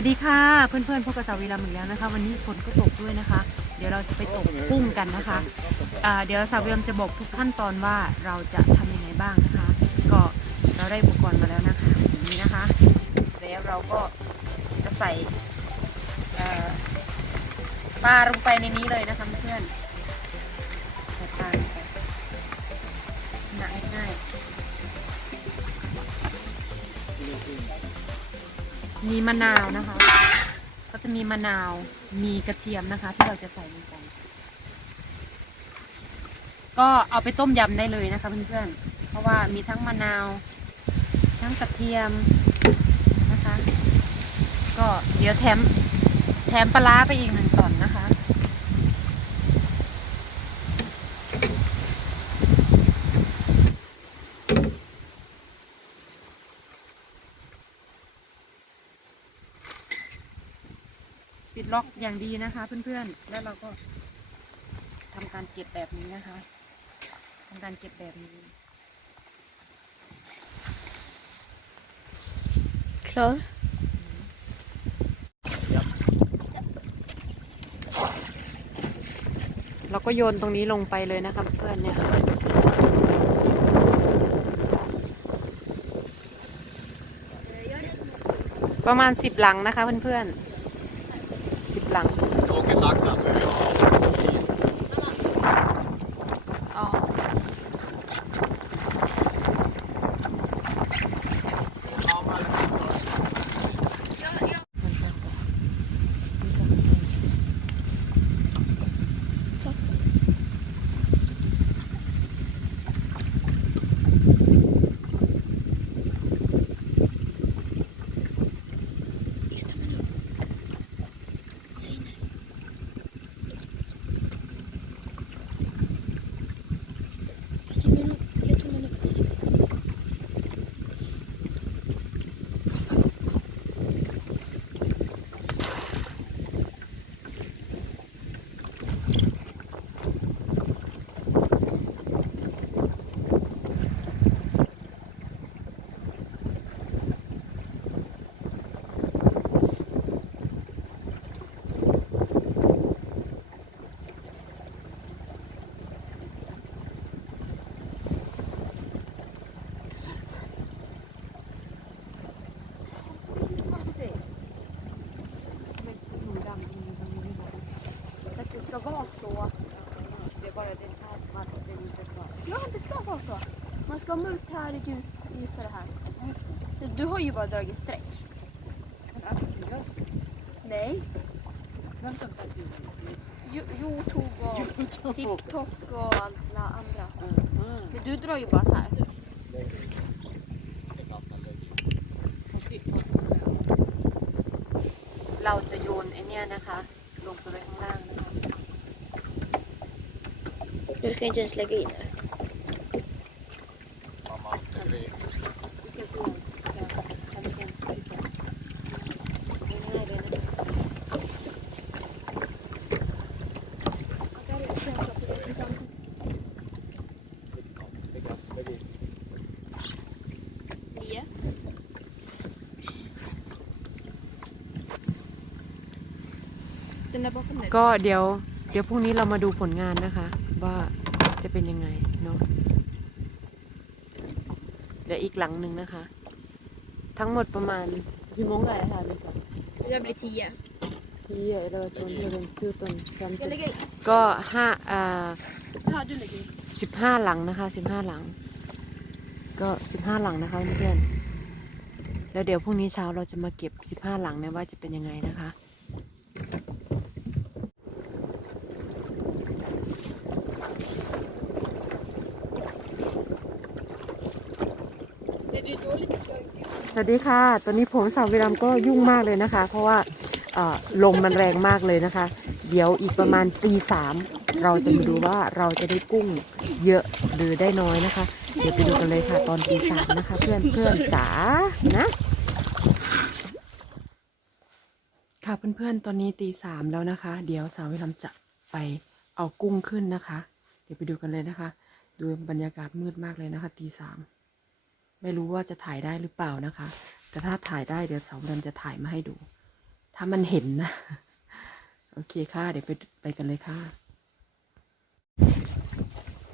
สวัสดีค่ะ เพื่อนๆพบกับสาวีรามอีกแล้วนะคะ วันนี้ฝนก็ตกด้วยนะคะ เดี๋ยวเราจะไปตกกุ้งกันนะคะอ่าเดี๋ยวสาวีรามจะบอกทุกขั้นตอนว่าเราจะทำยังไงบ้างนะคะ ก็เราได้อุปกรณ์มาแล้วนะคะอย่างนี้นะคะ แล้วเราก็จะใส่ปลาลงไปในนี้เลยนะคะเพื่อนๆ มีมะนาวนะคะ ก็จะมีมะนาวมีกระเทียมนะคะ ที่เราจะใส่ลงไป ก็เอาไปต้มยำได้เลยนะคะเพื่อนๆ เพราะว่ามีทั้งมะนาว ทั้งกระเทียมนะคะ ก็เดี๋ยวแถมแถมปลาร้าไปอีกหนึ่งตอนนะคะ ปิดล็อกอย่างดีนะคะ เพื่อนๆ แล้วเราก็ทำการเก็บแบบนี้นะคะทำการเก็บแบบนี้ Klar. เราก็โยนตรงนี้ลงไปเลยนะคะเพื่อนเนี่ยประมาณสิบหลังนะคะเพื่อนๆ vara så. เดี๋ยวบอกเดี๋ยวถ้ามาจะเป็นจะก่อน Ja, det ska vara så. Man ska ha mörkt här och ljus, ljusare här. Så du har ju bara dragit streck. Nej. Jo, Youtube och TikTok och alla andra. Men du drar ju bara så här. Det kastar lägg in. เราจะโยนไอเนี้ยนะคะ ลงไปไว้ข้างล่างนะคะ Du ska inte ens lägga in det. Mamma, det blir วิธีดูจะทำเป็นง่ายๆเลยนะคะ det kastar lägg in. Nio. ก็เดี๋ยว เดี๋ยวพรุ่งนี้เรามาดูผลงานนะคะ ว่าจะเป็นยังไงเนาะเดี๋ยวอีกหลังหนึ่งนะคะ ทั้งหมดประมาณกี่โมงกันนะคะเลยค่ะ Det blir tio. ที่เราตนที่เราชื่อตนจำ Ska jag lägga in? ก็ห้าอ่า Ja, du lägger in. สิบห้าหลังนะคะสิบห้าหลัง ก็สิบห้าหลังนะคะเพื่อนๆแล้วเดี๋ยวพรุ่งนี้เช้าเราจะมาเก็บสิบห้าหลังเนี่ยว่าจะเป็นยังไงนะคะ Men det är dåligt ส วัสดีค่ะ ตอนนี้ผมสาววิรามก็ยุ่งมากเลยนะคะ เพราะว่าลมมันแรงมากเลยนะคะ เดี๋ยวอีกประมาณตีสามเราจะมาดูว่าเราจะได้กุ้งเยอะหรือได้น้อยนะคะ เดี๋ยวไปดูกันเลยค่ะ ตอนตีสามนะคะ เพื่อนเพื่อนจ๋านะ ค่ะเพื่อนๆตอนนี้ตีสามแล้วนะคะ เดี๋ยวสาววิรามจะไปเอากุ้งขึ้นนะคะ เดี๋ยวไปดูกันเลยนะคะ ดูบรรยากาศมืดมากเลยนะคะ ตีสาม ไม่รู้ว่าจะถ่ายได้หรือเปล่านะคะ แต่ถ้าถ่ายได้เดี๋ยวสาวดำจะถ่ายมาให้ดู ถ้ามันเห็นนะ โอเคค่ะ เดี๋ยวไปไปกันเลยค่ะ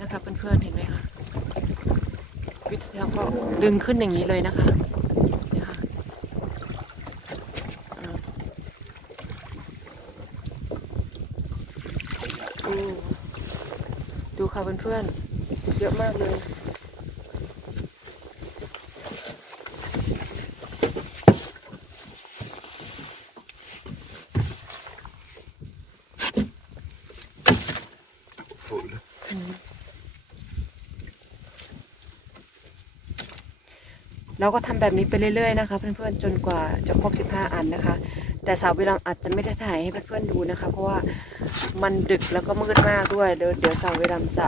นะคะเพื่อนๆเห็นไหมคะวิธีเราก็ดึงขึ้นอย่างนี้เลยนะคะเนี่ยค่ะอ่าดูดูค่ะเพื่อนๆเยอะมากเลย เราก็ทำแบบนี้ไปเรื่อยๆนะคะ เพื่อนๆจนกว่าจะครบ 15 อันนะคะ แต่สาววิลัมอาจจะไม่ได้ถ่ายให้เพื่อนๆดูนะคะ เพราะว่ามันดึกแล้วก็มืดมากด้วยเดี๋ยวเดี๋ยวสาววิลัมจะ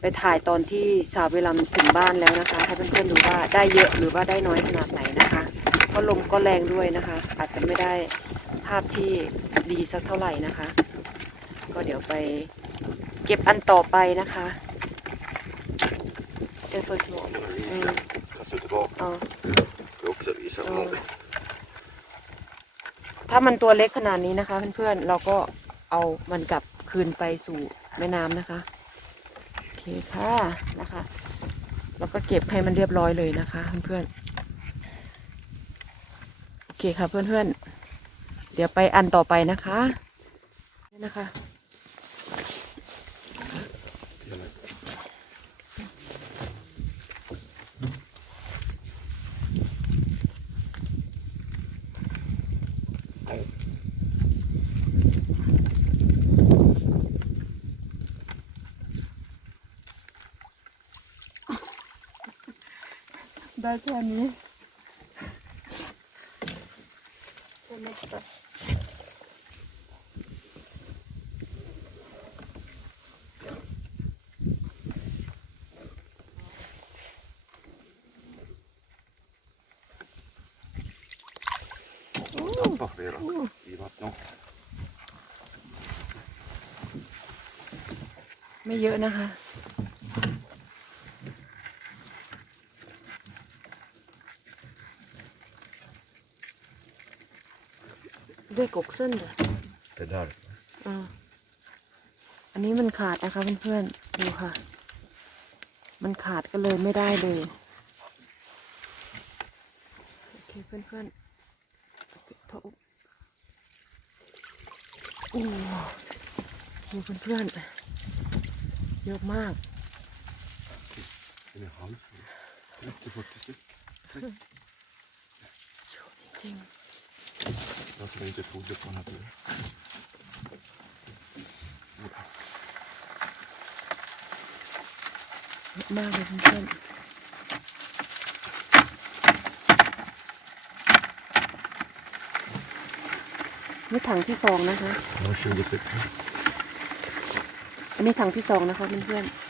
ไปถ่ายตอนที่สาววิลัมถึงบ้านแล้วนะคะ ให้เพื่อนๆดูว่าได้เยอะหรือว่าได้น้อยขนาดไหนนะคะเพราะลมก็แรงด้วยนะคะ อาจจะไม่ได้ภาพที่ดีสักเท่าไหร่นะคะ ก็เดี๋ยวไปเก็บอันต่อไปนะคะ เดี๋ยวเฟิร์สบอกอืม Kasta tillbaka. เอา Jag också visa Ja. vad det ถ้ามันตัวเล็กขนาดนี้นะคะ เพื่อนๆ เราก็เอามันกลับคืนไปสู่แม่น้ำนะคะ โอเคค่ะนะคะ แล้วก็เก็บให้มันเรียบร้อยเลยนะคะ เพื่อนๆ โอเคค่ะเพื่อนๆ เดี๋ยวไปอันต่อไปนะคะนี่นะคะ ได้แค่นี้ Tappa flera i vattnet. ไม่เยอะนะคะ ด้วยกกเส้นเหรอ Det där. อ่าอันนี้มันขาดนะคะเพื่อนๆดูค่ะ มันขาดก็เลยไม่ได้เลย โอเคเพื่อนๆปิดท่ออุ๊บโอ้ดูเพื่อนๆเยอะมาก Den är halvfull. 30-40 stycken. โชว์จริง Jag เยอะมากเลยเพื่อนๆนี่ถังที่สองนะคะ Det var 20 stycken. อันนี้ถังที่สองนะคะเพื่อน Stora.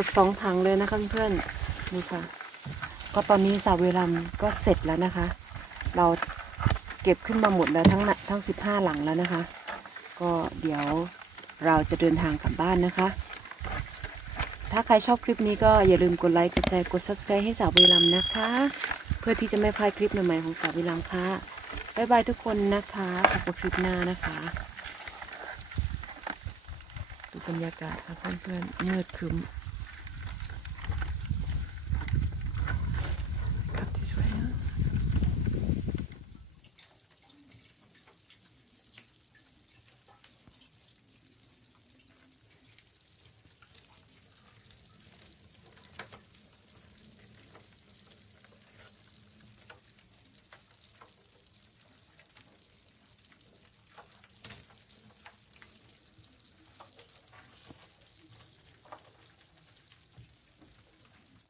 กือบสองถังเลยนะคะเพื่อนๆนี่ค่ะ ก็ตอนนี้สาวเวลัมก็เสร็จแล้วนะคะ เราเก็บขึ้นมาหมดแล้วทั้งน่ะทั้งสิบห้าหลังแล้วนะคะ ก็เดี๋ยวเราจะเดินทางกลับบ้านนะคะ ถ้าใครชอบคลิปนี้ก็อย่าลืมกดไลค์ กดแชร์ กด subscribe ให้สาวเวลัมนะคะ เพื่อที่จะไม่พลาดคลิปใหม่ๆของสาวเวลัมค่ะบ๊ายบายทุกคนนะคะพบกันคลิปหน้านะคะดูบรรยากาศค่ะเพื่อนๆมืดครึ้ม